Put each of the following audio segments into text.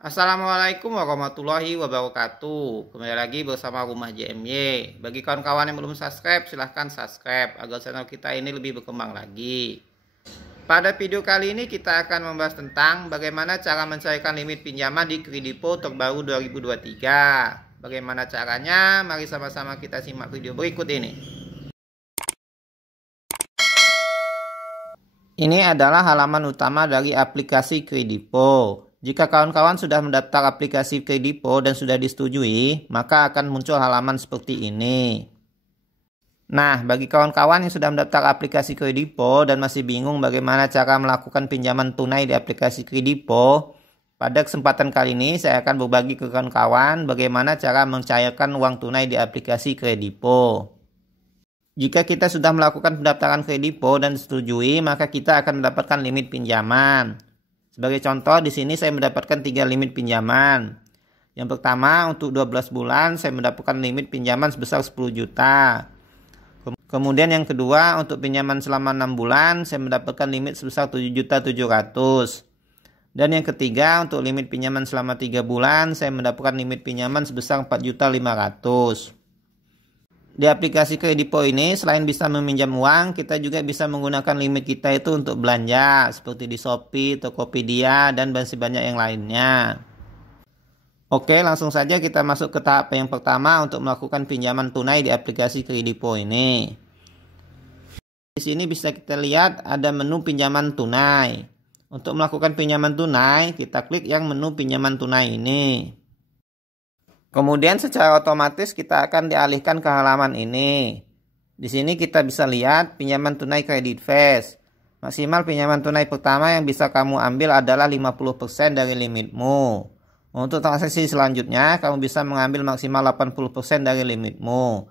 Assalamualaikum warahmatullahi wabarakatuh. Kembali lagi bersama Rumah JMY. Bagi kawan-kawan yang belum subscribe, silahkan subscribe agar channel kita ini lebih berkembang lagi. Pada video kali ini kita akan membahas tentang bagaimana cara mencairkan limit pinjaman di Kredipo terbaru 2023. Bagaimana caranya? Mari sama-sama kita simak video berikut ini. Ini adalah halaman utama dari aplikasi Kredipo. Jika kawan-kawan sudah mendaftar aplikasi Kredipo dan sudah disetujui, maka akan muncul halaman seperti ini. Nah, bagi kawan-kawan yang sudah mendaftar aplikasi Kredipo dan masih bingung bagaimana cara melakukan pinjaman tunai di aplikasi Kredipo, pada kesempatan kali ini saya akan berbagi ke kawan-kawan bagaimana cara mencairkan uang tunai di aplikasi Kredipo. Jika kita sudah melakukan pendaftaran Kredipo dan disetujui, maka kita akan mendapatkan limit pinjaman. Sebagai contoh, di sini saya mendapatkan 3 limit pinjaman. Yang pertama, untuk 12 bulan saya mendapatkan limit pinjaman sebesar 10 juta. Kemudian yang kedua, untuk pinjaman selama 6 bulan saya mendapatkan limit sebesar 7.700.000. Dan yang ketiga, untuk limit pinjaman selama 3 bulan saya mendapatkan limit pinjaman sebesar 4.500.000. Di aplikasi Kredipo ini selain bisa meminjam uang, kita juga bisa menggunakan limit kita itu untuk belanja seperti di Shopee, Tokopedia, dan masih banyak yang lainnya. Oke, langsung saja kita masuk ke tahap yang pertama untuk melakukan pinjaman tunai di aplikasi Kredipo ini. Di sini bisa kita lihat ada menu pinjaman tunai. Untuk melakukan pinjaman tunai, kita klik yang menu pinjaman tunai ini. Kemudian secara otomatis kita akan dialihkan ke halaman ini. Di sini kita bisa lihat pinjaman tunai kredit fast. Maksimal pinjaman tunai pertama yang bisa kamu ambil adalah 50% dari limitmu. Untuk transaksi selanjutnya kamu bisa mengambil maksimal 80% dari limitmu.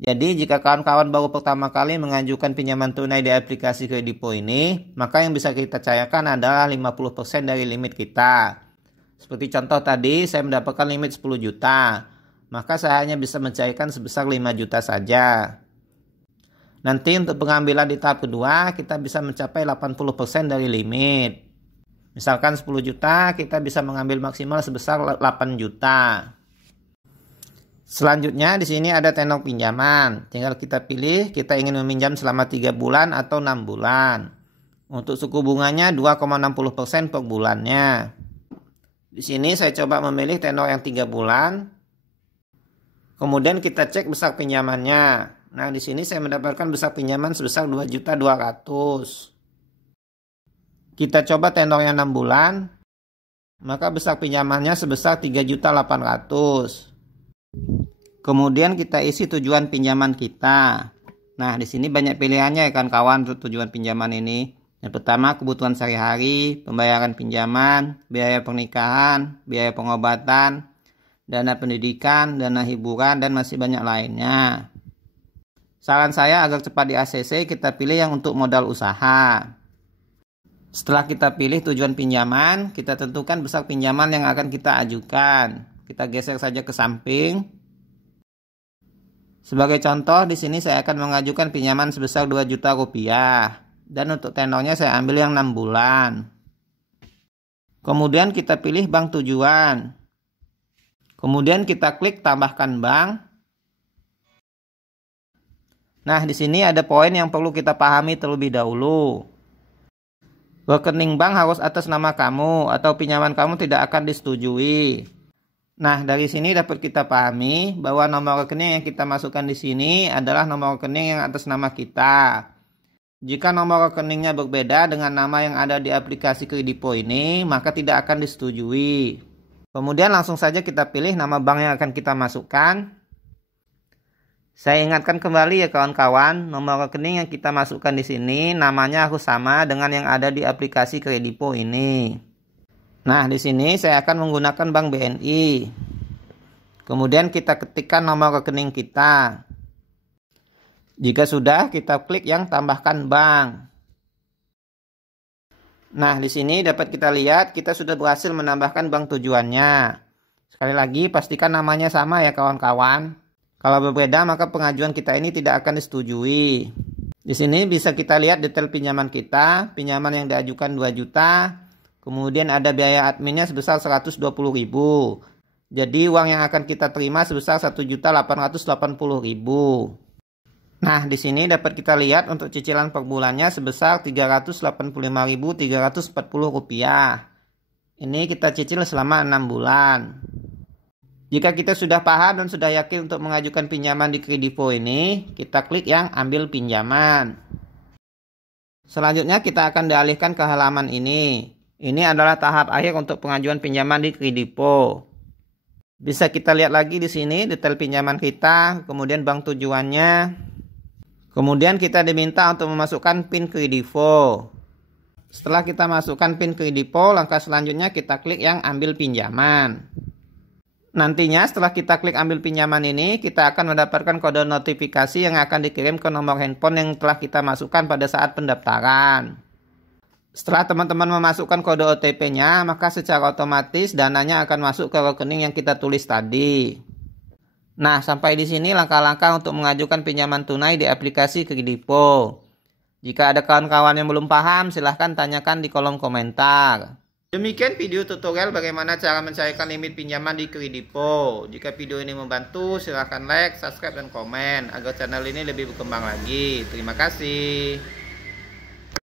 Jadi jika kawan-kawan baru pertama kali mengajukan pinjaman tunai di aplikasi Kredipo ini, maka yang bisa kita cairkan adalah 50% dari limit kita. Seperti contoh tadi, saya mendapatkan limit 10 juta. Maka saya hanya bisa mencairkan sebesar 5 juta saja. Nanti untuk pengambilan di tahap kedua, kita bisa mencapai 80% dari limit. Misalkan 10 juta, kita bisa mengambil maksimal sebesar 8 juta. Selanjutnya di sini ada tenor pinjaman. Tinggal kita pilih, kita ingin meminjam selama 3 bulan atau 6 bulan. Untuk suku bunganya 2,60% per bulannya. Di sini saya coba memilih tenor yang 3 bulan. Kemudian kita cek besar pinjamannya. Nah, di sini saya mendapatkan besar pinjaman sebesar 2.200.000. Kita coba tenor yang 6 bulan. Maka besar pinjamannya sebesar 3.800.000. Kemudian kita isi tujuan pinjaman kita. Nah, di sini banyak pilihannya ya kawan-kawan untuk tujuan pinjaman ini. Yang pertama, kebutuhan sehari-hari, pembayaran pinjaman, biaya pernikahan, biaya pengobatan, dana pendidikan, dana hiburan, dan masih banyak lainnya. Saran saya agar cepat di ACC, kita pilih yang untuk modal usaha. Setelah kita pilih tujuan pinjaman, kita tentukan besar pinjaman yang akan kita ajukan. Kita geser saja ke samping. Sebagai contoh, di sini saya akan mengajukan pinjaman sebesar 2 juta rupiah. Dan untuk tenornya saya ambil yang 6 bulan. Kemudian kita pilih bank tujuan. Kemudian kita klik tambahkan bank. Nah, di sini ada poin yang perlu kita pahami terlebih dahulu. Rekening bank harus atas nama kamu atau pinjaman kamu tidak akan disetujui. Nah, dari sini dapat kita pahami bahwa nomor rekening yang kita masukkan di sini adalah nomor rekening yang atas nama kita. Jika nomor rekeningnya berbeda dengan nama yang ada di aplikasi Kredipo ini, maka tidak akan disetujui. Kemudian langsung saja kita pilih nama bank yang akan kita masukkan. Saya ingatkan kembali ya kawan-kawan, nomor rekening yang kita masukkan di sini namanya harus sama dengan yang ada di aplikasi Kredipo ini. Nah, di sini saya akan menggunakan bank BNI. Kemudian kita ketikkan nomor rekening kita. Jika sudah, kita klik yang tambahkan bank. Nah, di sini dapat kita lihat kita sudah berhasil menambahkan bank tujuannya. Sekali lagi, pastikan namanya sama ya kawan-kawan. Kalau berbeda, maka pengajuan kita ini tidak akan disetujui. Di sini bisa kita lihat detail pinjaman kita. Pinjaman yang diajukan 2 juta. Kemudian ada biaya adminnya sebesar 120.000. Jadi uang yang akan kita terima sebesar 1.880.000. Nah, di sini dapat kita lihat untuk cicilan per bulannya sebesar Rp385.340. Ini kita cicil selama 6 bulan. Jika kita sudah paham dan sudah yakin untuk mengajukan pinjaman di Kredivo ini, kita klik yang ambil pinjaman. Selanjutnya kita akan dialihkan ke halaman ini. Ini adalah tahap akhir untuk pengajuan pinjaman di Kredivo. Bisa kita lihat lagi di sini detail pinjaman kita, kemudian bank tujuannya. Kemudian kita diminta untuk memasukkan PIN Kredivo. Setelah kita masukkan PIN Kredivo, langkah selanjutnya kita klik yang ambil pinjaman. Nantinya setelah kita klik ambil pinjaman ini, kita akan mendapatkan kode notifikasi yang akan dikirim ke nomor handphone yang telah kita masukkan pada saat pendaftaran. Setelah teman-teman memasukkan kode OTP-nya, maka secara otomatis dananya akan masuk ke rekening yang kita tulis tadi. Nah, sampai di sini langkah-langkah untuk mengajukan pinjaman tunai di aplikasi Kredivo. Jika ada kawan-kawan yang belum paham, silahkan tanyakan di kolom komentar. Demikian video tutorial bagaimana cara mencairkan limit pinjaman di Kredivo. Jika video ini membantu, silahkan like, subscribe, dan komen agar channel ini lebih berkembang lagi. Terima kasih.